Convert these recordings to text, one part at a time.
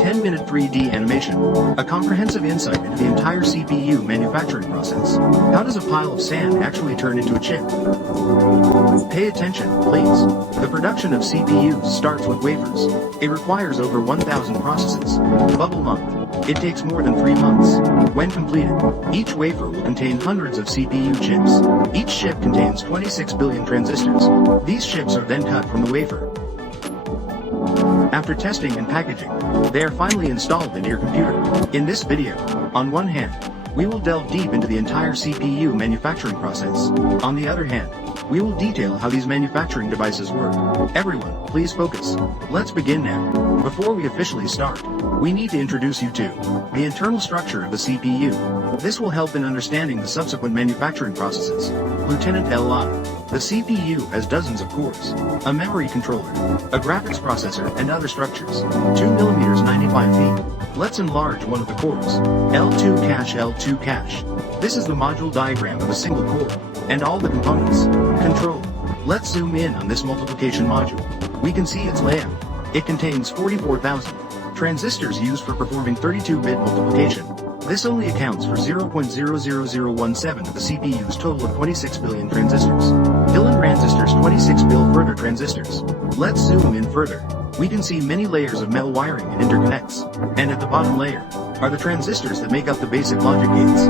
10-minute 3D animation, a comprehensive insight into the entire CPU manufacturing process. How does a pile of sand actually turn into a chip? Pay attention, please. The production of CPUs starts with wafers. It requires over 1,000 processes. Bubble month. It takes more than 3 months. When completed, each wafer will contain hundreds of CPU chips. Each chip contains 26 billion transistors. These chips are then cut from the wafer. After testing and packaging, they are finally installed into your computer. In this video, on one hand, we will delve deep into the entire CPU manufacturing process. On the other hand, we will detail how these manufacturing devices work. Everyone, please focus. Let's begin now. Before we officially start, we need to introduce you to the internal structure of the CPU. This will help in understanding the subsequent manufacturing processes. Lieutenant LI. The CPU has dozens of cores, a memory controller, a graphics processor, and other structures. 2mm 95 feet. Let's enlarge one of the cores. L2 cache. L2 cache. This is the module diagram of a single core, and all the components. Control. Let's zoom in on this multiplication module. We can see its layout. It contains 44,000 transistors used for performing 32-bit multiplication. This only accounts for 0.00017 of the CPU's total of 26 billion transistors. Billion transistors, 26 bill further transistors. Let's zoom in further. We can see many layers of metal wiring and interconnects. And at the bottom layer are the transistors that make up the basic logic gates.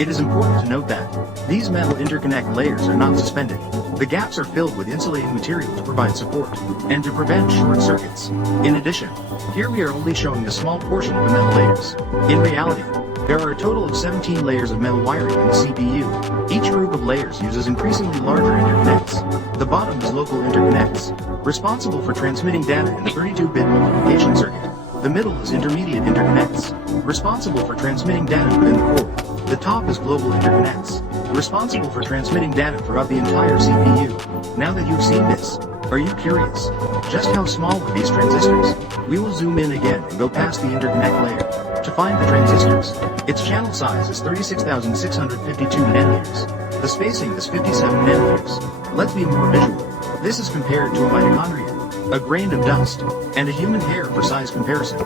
It is important to note that these metal interconnect layers are not suspended. The gaps are filled with insulating material to provide support and to prevent short circuits. In addition, here we are only showing a small portion of the metal layers. In reality, there are a total of 17 layers of metal wiring in the CPU. Each group of layers uses increasingly larger interconnects. The bottom is local interconnects, responsible for transmitting data in the 32-bit multiplication circuit. The middle is intermediate interconnects, responsible for transmitting data within the core. The top is global interconnects, responsible for transmitting data throughout the entire CPU. Now that you've seen this, are you curious? Just how small are these transistors? We will zoom in again and go past the interconnect layer. To find the transistors, its channel size is 36,652 nanometers. The spacing is 57 nanometers. Let's be more visual. This is compared to a mitochondria, a grain of dust, and a human hair for size comparison.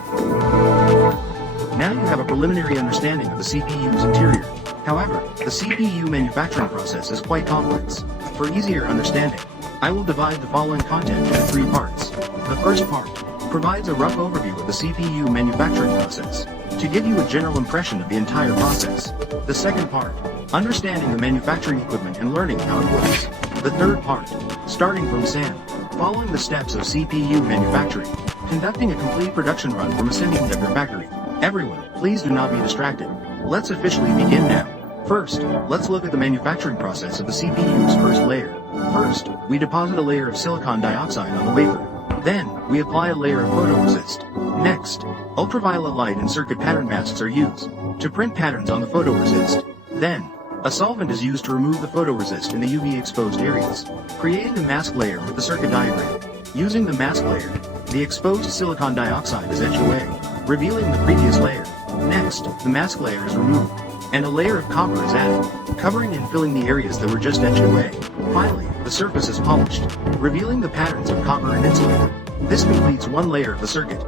Now you have a preliminary understanding of the CPU's interior. However, the CPU manufacturing process is quite complex. For easier understanding, I will divide the following content into 3 parts. The first part provides a rough overview of the CPU manufacturing process, to give you a general impression of the entire process. The second part, understanding the manufacturing equipment and learning how it works. The third part, starting from sand, following the steps of CPU manufacturing, conducting a complete production run from a semiconductor factory. Everyone, please do not be distracted. Let's officially begin now. First, let's look at the manufacturing process of the CPU's first layer. First, we deposit a layer of silicon dioxide on the wafer. Then, we apply a layer of photoresist. Next, ultraviolet light and circuit pattern masks are used to print patterns on the photoresist. Then, a solvent is used to remove the photoresist in the UV exposed areas, creating a mask layer with the circuit diagram. Using the mask layer, the exposed silicon dioxide is etched away, revealing the previous layer. Next, the mask layer is removed, and a layer of copper is added, covering and filling the areas that were just etched away. Finally, the surface is polished, revealing the patterns of copper and insulator. This completes one layer of the circuit.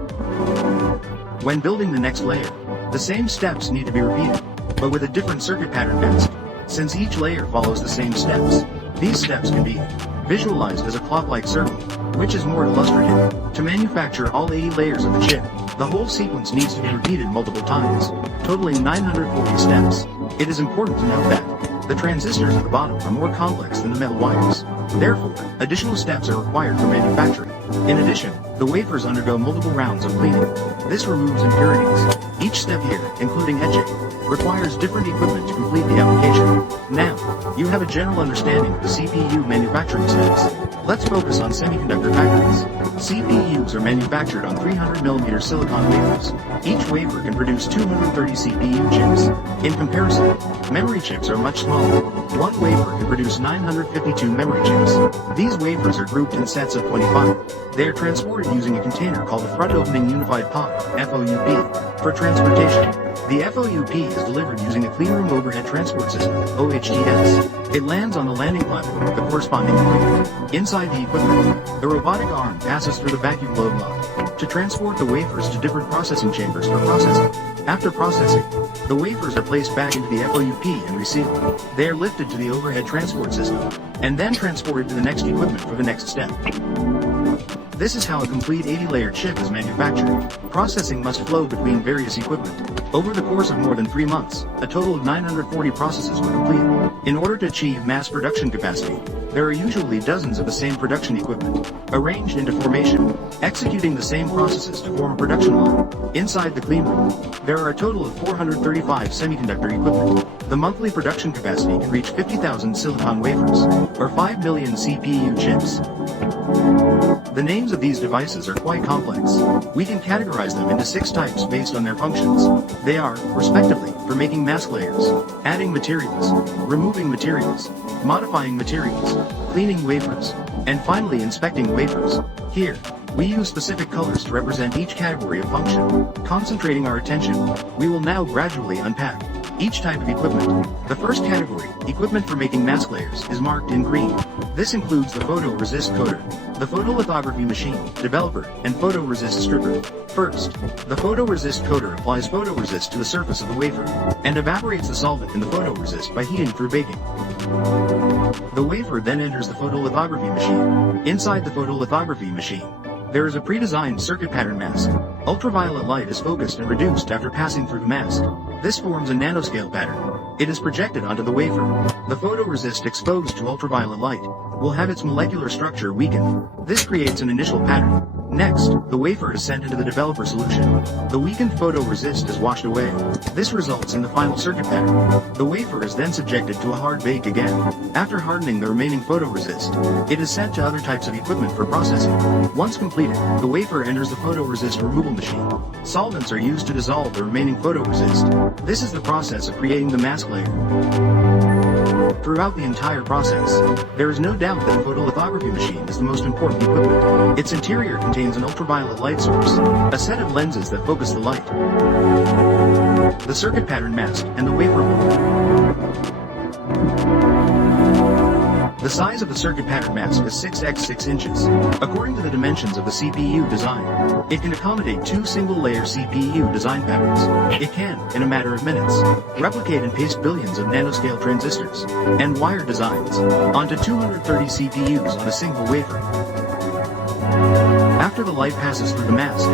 When building the next layer, the same steps need to be repeated, but with a different circuit pattern mask. Since each layer follows the same steps, these steps can be visualized as a clock-like circle, which is more illustrative. To manufacture all 80 layers of the chip, the whole sequence needs to be repeated multiple times, totaling 940 steps. It is important to note that the transistors at the bottom are more complex than the metal wires. Therefore, additional steps are required for manufacturing. In addition, the wafers undergo multiple rounds of cleaning. This removes impurities. Each step here, including etching, requires different equipment to complete the application. Now, you have a general understanding of the CPU manufacturing steps. Let's focus on semiconductor factories. CPUs are manufactured on 300mm silicon wafers. Each wafer can produce 230 CPU chips. In comparison, memory chips are much smaller. One wafer can produce 952 memory chips. These wafers are grouped in sets of 25. They are transported using a container called a front opening unified pod, FOUP, for transportation. The FOUP is delivered using a cleanroom overhead transport system, OHTS. It lands on the landing platform with the corresponding equipment. Inside the equipment, the robotic arm passes through the vacuum load lock. to transport the wafers to different processing chambers for processing. After processing, the wafers are placed back into the FOUP and resealed. They are lifted to the overhead transport system, and then transported to the next equipment for the next step. This is how a complete 80-layer chip is manufactured. Processing must flow between various equipment. Over the course of more than 3 months, a total of 940 processes were completed. In order to achieve mass production capacity, there are usually dozens of the same production equipment, arranged into formation, executing the same processes to form a production line. Inside the clean room, there are a total of 435 semiconductor equipment. The monthly production capacity can reach 50,000 silicon wafers, or 5 million CPU chips. The names of these devices are quite complex. We can categorize them into 6 types based on their functions. They are, respectively, for making mask layers, adding materials, removing materials, modifying materials, cleaning wafers, and finally inspecting wafers. Here, we use specific colors to represent each category of function. Concentrating our attention, we will now gradually unpack each type of equipment. The first category, equipment for making mask layers, is marked in green. This includes the photoresist coater, the photolithography machine, developer, and photoresist stripper. First, the photoresist coater applies photoresist to the surface of the wafer, and evaporates the solvent in the photoresist by heating through baking. The wafer then enters the photolithography machine. Inside the photolithography machine, there is a pre-designed circuit pattern mask. Ultraviolet light is focused and reduced after passing through the mask. This forms a nanoscale pattern. It is projected onto the wafer. The photoresist exposed to ultraviolet light will have its molecular structure weaken. This creates an initial pattern. Next, the wafer is sent into the developer solution. The weakened photoresist is washed away. This results in the final circuit pattern. The wafer is then subjected to a hard bake again. After hardening the remaining photoresist, it is sent to other types of equipment for processing. Once completed, the wafer enters the photoresist removal machine. Solvents are used to dissolve the remaining photoresist. This is the process of creating the mask layer. Throughout the entire process, there is no doubt that the photolithography machine is the most important equipment. Its interior contains an ultraviolet light source, a set of lenses that focus the light, the circuit pattern mask, and the wafer mold. The size of the circuit pattern mask is 6x6 inches. According to the dimensions of the CPU design, it can accommodate 2 single-layer CPU design patterns. It can, in a matter of minutes, replicate and paste billions of nanoscale transistors and wire designs onto 230 CPUs on a single wafer. After the light passes through the mask,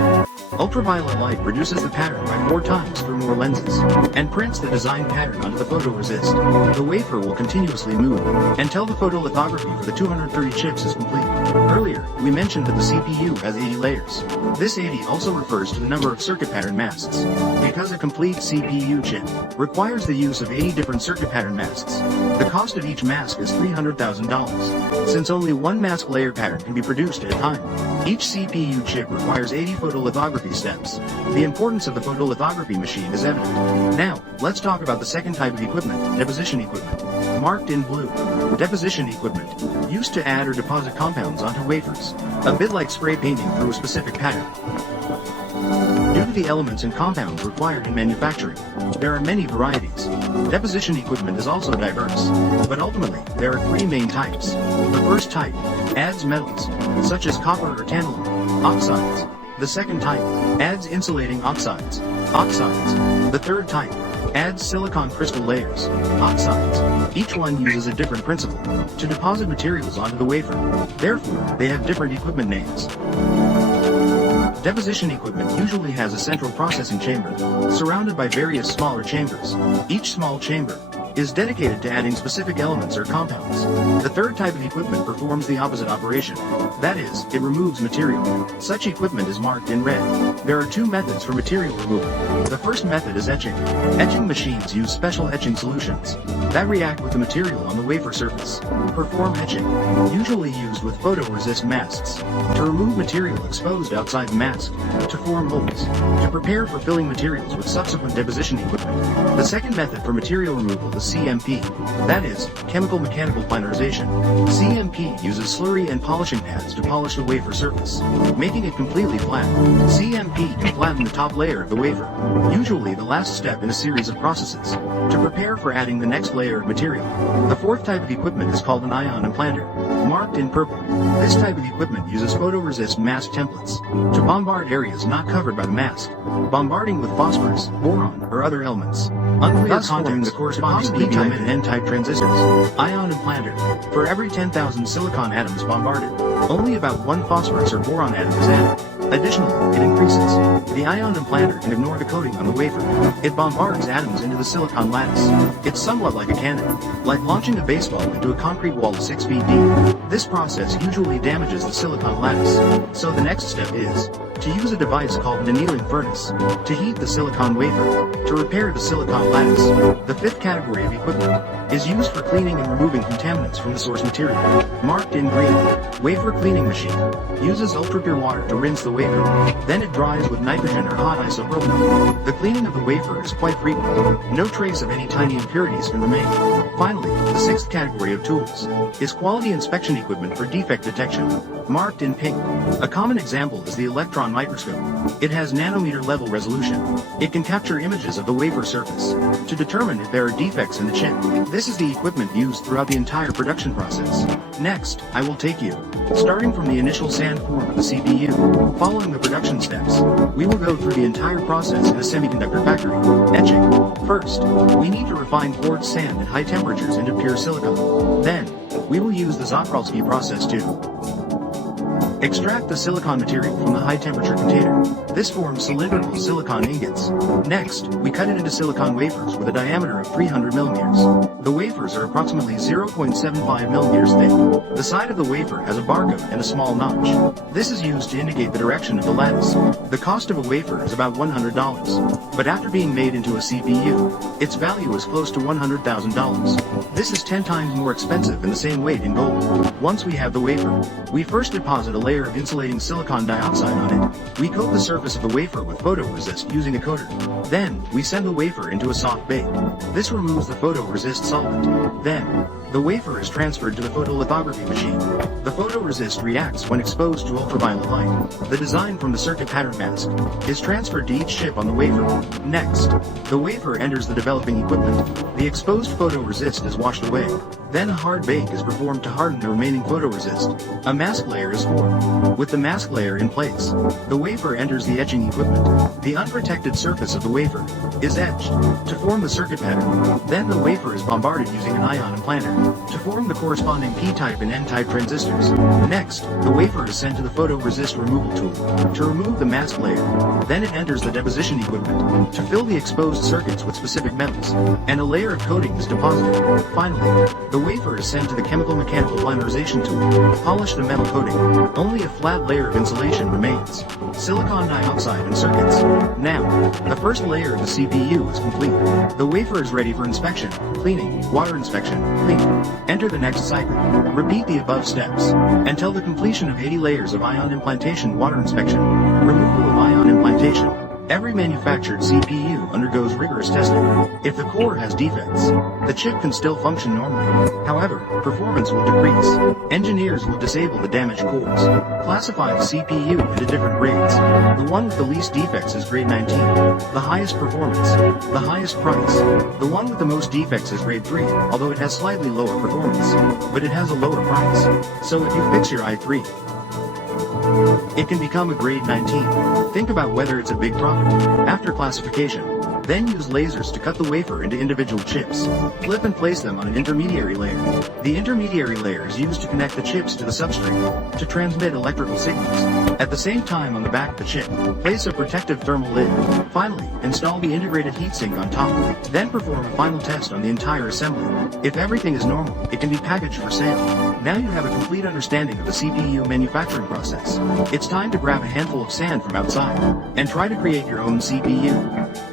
ultraviolet light reduces the pattern by 4 times through more lenses, and prints the designed pattern onto the photoresist. The wafer will continuously move until the photolithography for the 230 chips is complete. Earlier, we mentioned that the CPU has 80 layers. This 80 also refers to the number of circuit pattern masks. Because a complete CPU chip requires the use of 80 different circuit pattern masks, the cost of each mask is $300,000. Since only one mask layer pattern can be produced at a time, each CPU chip requires 80 photolithography steps. The importance of the photolithography machine is evident. Now, let's talk about the second type of equipment, deposition equipment. Marked in blue, deposition equipment, used to add or deposit compounds onto wafers, a bit like spray painting through a specific pattern. Due to the elements and compounds required in manufacturing, there are many varieties. Deposition equipment is also diverse, but ultimately, there are 3 main types. The first type adds metals, such as copper or tantalum, oxides. The second type adds insulating oxides. The third type adds silicon crystal layers, oxides. Each one uses a different principle to deposit materials onto the wafer. Therefore, they have different equipment names. Deposition equipment usually has a central processing chamber, surrounded by various smaller chambers. Each small chamber is dedicated to adding specific elements or compounds. The third type of equipment performs the opposite operation. That is, it removes material. Such equipment is marked in red. There are 2 methods for material removal. The first method is etching. Etching machines use special etching solutions that react with the material on the wafer surface. Perform etching, usually used with photoresist masks, to remove material exposed outside the mask, to form molds, to prepare for filling materials with subsequent deposition equipment. The second method for material removal is CMP, that is, chemical mechanical planarization. CMP uses slurry and polishing pads to polish the wafer surface, making it completely flat. CMP can flatten the top layer of the wafer, usually the last step in a series of processes, to prepare for adding the next layer of material. The fourth type of equipment is called an ion implanter, marked in purple. This type of equipment uses photoresist mask templates to bombard areas not covered by the mask, bombarding with phosphorus, boron, or other elements. Unclear context, the corresponding P-type and N-type transistors. Ion implanter. For every 10,000 silicon atoms bombarded, only about 1 phosphorus or boron atom is added. Additionally, it increases. The ion implanter can ignore the coating on the wafer. It bombards atoms into the silicon lattice. It's somewhat like a cannon, like launching a baseball into a concrete wall 6 feet deep. This process usually damages the silicon lattice. So the next step is to use a device called an annealing furnace to heat the silicon wafer to repair the silicon lattice. The fifth category of equipment is used for cleaning and removing contaminants from the source material. Marked in green, wafer cleaning machine uses ultrapure water to rinse the wafer. Then it dries with nitrogen or hot isopropyl. The cleaning of the wafer is quite frequent. No trace of any tiny impurities can remain. Finally, the sixth category of tools is quality inspection equipment for defect detection. Marked in pink, a common example is the electron microscope. It has nanometer level resolution. It can capture images of the wafer surface to determine if there are defects in the chip. This is the equipment used throughout the entire production process. Next, I will take you, starting from the initial sand form of the CPU, following the production steps. We will go through the entire process in a semiconductor factory. Etching. First, we need to refine quartz sand at high temperatures into pure silicon. Then, we will use the Czochralski process to extract the silicon material from the high-temperature container. This forms cylindrical silicon ingots. Next, we cut it into silicon wafers with a diameter of 300 millimeters. The wafers are approximately 0.75 millimeters thick. The side of the wafer has a barcode and a small notch. This is used to indicate the direction of the lattice. The cost of a wafer is about $100, but after being made into a CPU, its value is close to $100,000. This is 10 times more expensive and the same weight in gold. Once we have the wafer, we first deposit a layer of insulating silicon dioxide on it. We coat the surface of the wafer with photoresist using a coater. Then, we send the wafer into a soft bake. This removes the photoresist solvent. Then, the wafer is transferred to the photolithography machine. The photoresist reacts when exposed to ultraviolet light. The design from the circuit pattern mask is transferred to each chip on the wafer. Next, the wafer enters the developing equipment. The exposed photoresist is washed away. Then a hard bake is performed to harden the remaining photoresist. A mask layer is formed. With the mask layer in place, the wafer enters the etching equipment. The unprotected surface of the wafer is etched to form the circuit pattern. Then the wafer is bombarded using an ion implanter to form the corresponding P-type and N-type transistors. Next, the wafer is sent to the photoresist removal tool to remove the mask layer. Then it enters the deposition equipment to fill the exposed circuits with specific metals, and a layer of coating is deposited. Finally, the wafer is sent to the chemical-mechanical polymerization tool to polish the metal coating. Only a flat layer of insulation remains. Silicon dioxide and circuits. Now, the first layer of the CPU is complete. The wafer is ready for inspection, cleaning, water inspection, cleaning. Enter the next cycle. Repeat the above steps until the completion of 80 layers of ion implantation water inspection. Removal of ion implantation. Every manufactured CPU undergoes rigorous testing. If the core has defects, the chip can still function normally. However, performance will decrease. Engineers will disable the damaged cores. Classify the CPU into different grades. The one with the least defects is grade 19. The highest performance. The highest price. The one with the most defects is grade 3, although it has slightly lower performance. But it has a lower price. So if you fix your i3, it can become a grade 19. Think about whether it's a big profit. After classification, then use lasers to cut the wafer into individual chips. Flip and place them on an intermediary layer. The intermediary layer is used to connect the chips to the substrate to transmit electrical signals. At the same time, on the back of the chip, place a protective thermal lid. Finally, install the integrated heatsink on top. Then perform a final test on the entire assembly. If everything is normal, it can be packaged for sale. Now you have a complete understanding of the CPU manufacturing process. It's time to grab a handful of sand from outside and try to create your own CPU.